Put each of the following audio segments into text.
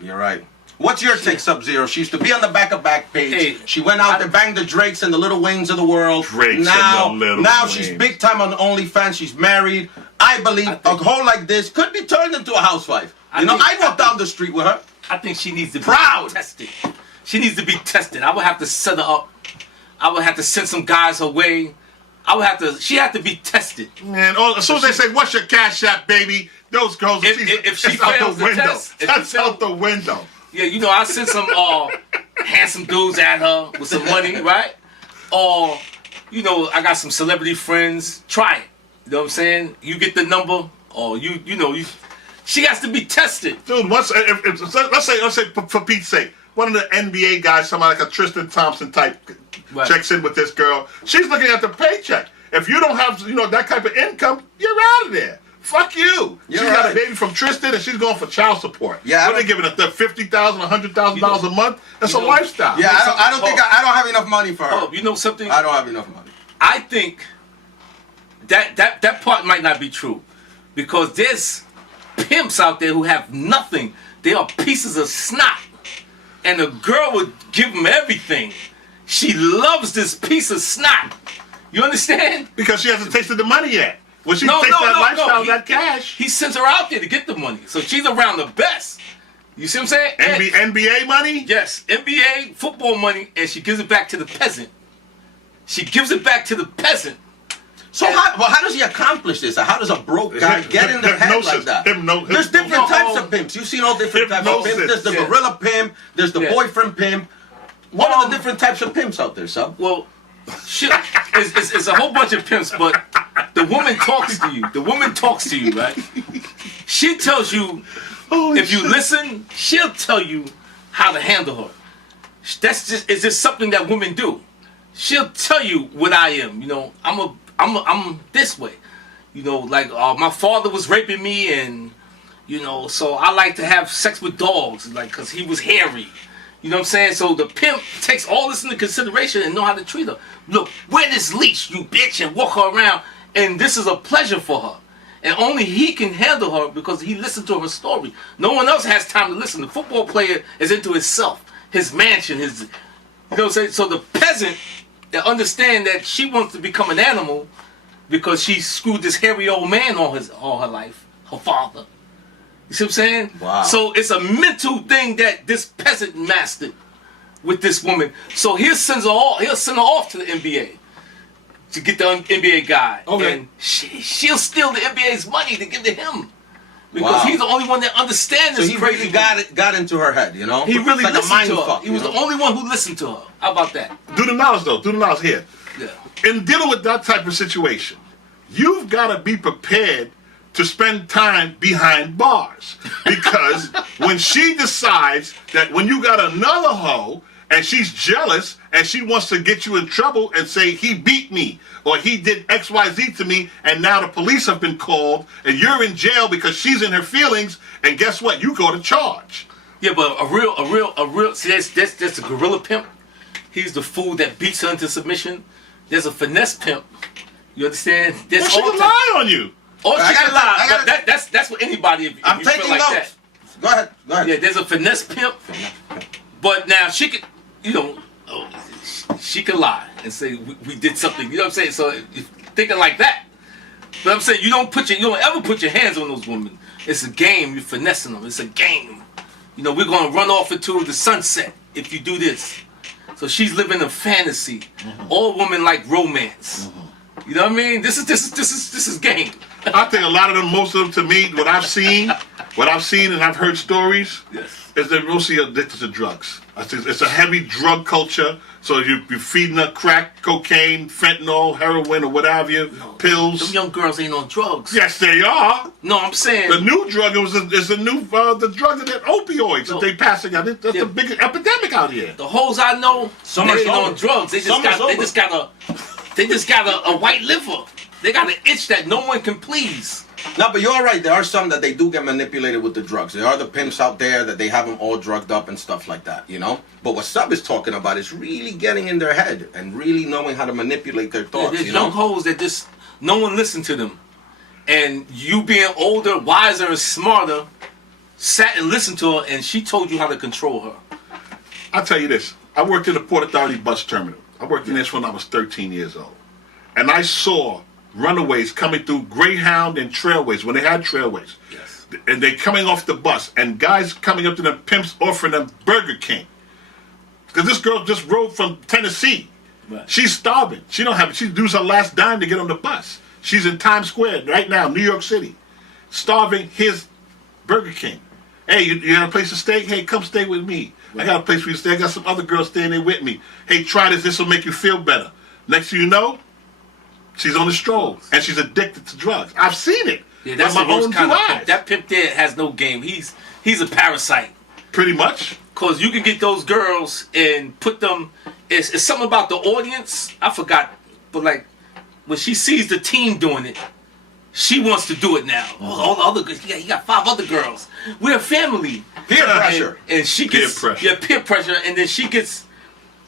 You're right. What's your take, Sub-Zero? She used to be on the back page. Hey, she went out there, banged the Drakes and the Little Waynes of the world. Now she's big time on OnlyFans. She's married. I believe a hoe like this could be turned into a housewife. I'd walk down the street with her. I think she needs to be Proud. tested. She needs to be tested. I would have to set her up. I would have to send some guys her way. She had to be tested. Man, as soon as they say, "What's your cash app, baby?" Those girls, if she that's out fails the window. test, That's out the window. Yeah, I sent some handsome dudes at her with some money, right? Or, I got some celebrity friends. Try it. You know what I'm saying? You get the number, or she has to be tested. Dude, let's say for Pete's sake, one of the NBA guys, somebody like a Tristan Thompson type, checks in with this girl. She's looking at the paycheck. If you don't have, that type of income, you're out of there. Fuck you. She got a baby from Tristan and she's going for child support. Yeah, what are they giving her? $50,000, $100,000 a month? That's a lifestyle. Yeah, I don't have enough money for her. Oh, you know something? I don't have enough money. I think that part might not be true, because there's pimps out there who have nothing. They are pieces of snot, and a girl would give them everything. She loves this piece of snot. You understand? Because she hasn't tasted the money yet. When she takes that lifestyle, that cash. He sends her out there to get the money. So she's around the best. You see what I'm saying? NBA money? Yes, NBA football money, and she gives it back to the peasant. She gives it back to the peasant. So how does he accomplish this? How does a broke guy get in the head like that? There's different types of pimps. You've seen all different types of pimps. There's the gorilla pimp. There's the boyfriend pimp. What are the different types of pimps out there, Sub? Well, shit, it's a whole bunch of pimps, but the woman talks to you. The woman talks to you, right? She tells you, if you listen, she'll tell you how to handle her. It's just something that women do. She'll tell you what I am. I'm this way. My father was raping me, and so I like to have sex with dogs, because he was hairy. You know what I'm saying? So the pimp takes all this into consideration and know how to treat her. Look, wear this leash, you bitch, and walk her around. And this is a pleasure for her. And only he can handle her because he listened to her story. No one else has time to listen. The football player is into himself, his mansion, you know what I'm saying? So the peasant that understand that she wants to become an animal because she screwed this hairy old man all her life, her father. You see what I'm saying? Wow. So it's a mental thing that this peasant mastered with this woman. So he'll send her off to the NBA to get the NBA guy. Okay. And she'll steal the NBA's money to give to him. Because he's the only one that understands this. So he really got into her head, He really like listened to her. He was the only one who listened to her. How about that? Do the knowledge, though. Do the knowledge here. Yeah. In dealing with that type of situation, you've got to be prepared to spend time behind bars. Because when she decides that when you got another hoe and she's jealous and she wants to get you in trouble and say, he beat me or he did XYZ to me and now the police have been called and you're in jail because she's in her feelings, and guess what? You go to charge. Yeah, but a real, see, that's a gorilla pimp. He's the fool that beats her into submission. There's a finesse pimp. You understand? Well, she can lie on you. Or she can lie, but that's what anybody, if I'm you taking feel like notes. that. Go ahead. Yeah, there's a finesse pimp. But now she can, she can lie and say we did something. You know what I'm saying? So thinking like that. But I'm saying you don't ever put your hands on those women. It's a game. You're finessing them. It's a game. We're gonna run off into the sunset if you do this. So she's living a fantasy. All women like romance. You know what I mean? This is game. I think a lot of them, most of them, to me, what I've seen and I've heard stories, is they're mostly addicted to drugs. I think it's a heavy drug culture. So you're feeding her crack, cocaine, fentanyl, heroin, or whatever, pills. Them young girls ain't on drugs. Yes, they are. No, I'm saying the new drug is the new the drug that opioids that they passing out. That's the big epidemic out here. The hoes I know, they ain't on drugs. They just got a white liver. They got an itch that no one can please. No, but you're right. There are some that they do get manipulated with the drugs. There are the pimps out there that they have them all drugged up and stuff like that, But what Sub is talking about is really getting in their head and really knowing how to manipulate their thoughts, There's young hoes that just, no one listened to them. And you being older, wiser, and smarter, sat and listened to her, and she told you how to control her? I'll tell you this. I worked in the Port Authority bus terminal. I worked in this when I was 13 years old. And I saw runaways coming through Greyhound and Trailways, when they had Trailways. Yes. And they coming off the bus, and guys coming up to them pimps offering them Burger King. Because this girl just rode from Tennessee. Right. She's starving. She don't have. She used her last dime to get on the bus. She's in Times Square right now, New York City, starving. His Burger King. Hey, you got a place to stay? Hey, come stay with me. Right. I got a place for you to stay. I got some other girls staying there with me. Hey, try this. This will make you feel better. Next thing you know, she's on the stroll and she's addicted to drugs. I've seen it. Yeah, that's with the my worst own kind two of eyes. pimp. That pimp there has no game. He's a parasite. Pretty much. Cause you can get those girls and put them. It's something about the audience. I forgot, but like when she sees the team doing it, she wants to do it now. All the other girls. He got 5 other girls. We're a family. Peer pressure. And she gets peer pressure. Yeah, peer pressure, and then she gets.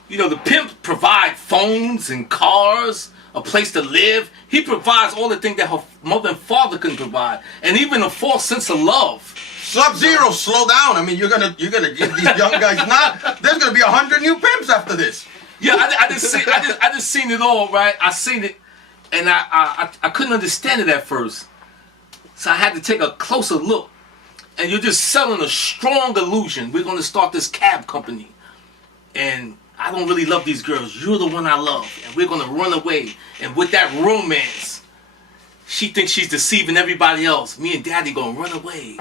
You know, the pimp provide phones and cars, a place to live. He provides all the things that her mother and father couldn't provide, and even a false sense of love. Sub-Zero, slow down. I mean, you're gonna give these young guys not. There's gonna be 100 new pimps after this. Yeah, I just seen it all, right? I seen it, and I couldn't understand it at first, so I had to take a closer look. And you're just selling a strong illusion. We're gonna start this cab company, and I don't really love these girls. You're the one I love, and we're gonna run away. And with that romance, she thinks she's deceiving everybody else. Me and Daddy gonna run away.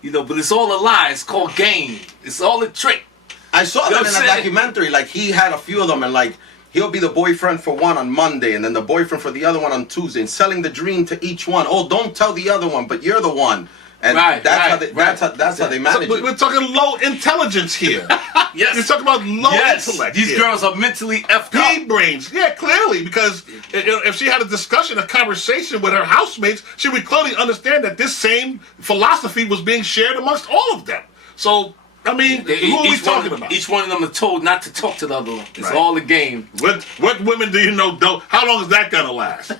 You know, but it's all a lie. It's called game. It's all a trick. I saw that in a documentary. Like, he had a few of them, and like, he'll be the boyfriend for one on Monday, and then the boyfriend for the other one on Tuesday, and selling the dream to each one. Oh, don't tell the other one, but you're the one. And that's how they manage it. We're talking low intelligence here. Yes. You're talking about low intellect. These girls are mentally effed up. Pea brains. Yeah, clearly, because if she had a discussion, a conversation with her housemates, she would clearly understand that this same philosophy was being shared amongst all of them. So, I mean, who are we talking about? Each one of them are told not to talk to the other one. It's all a game. What women do you know don't? How long is that going to last?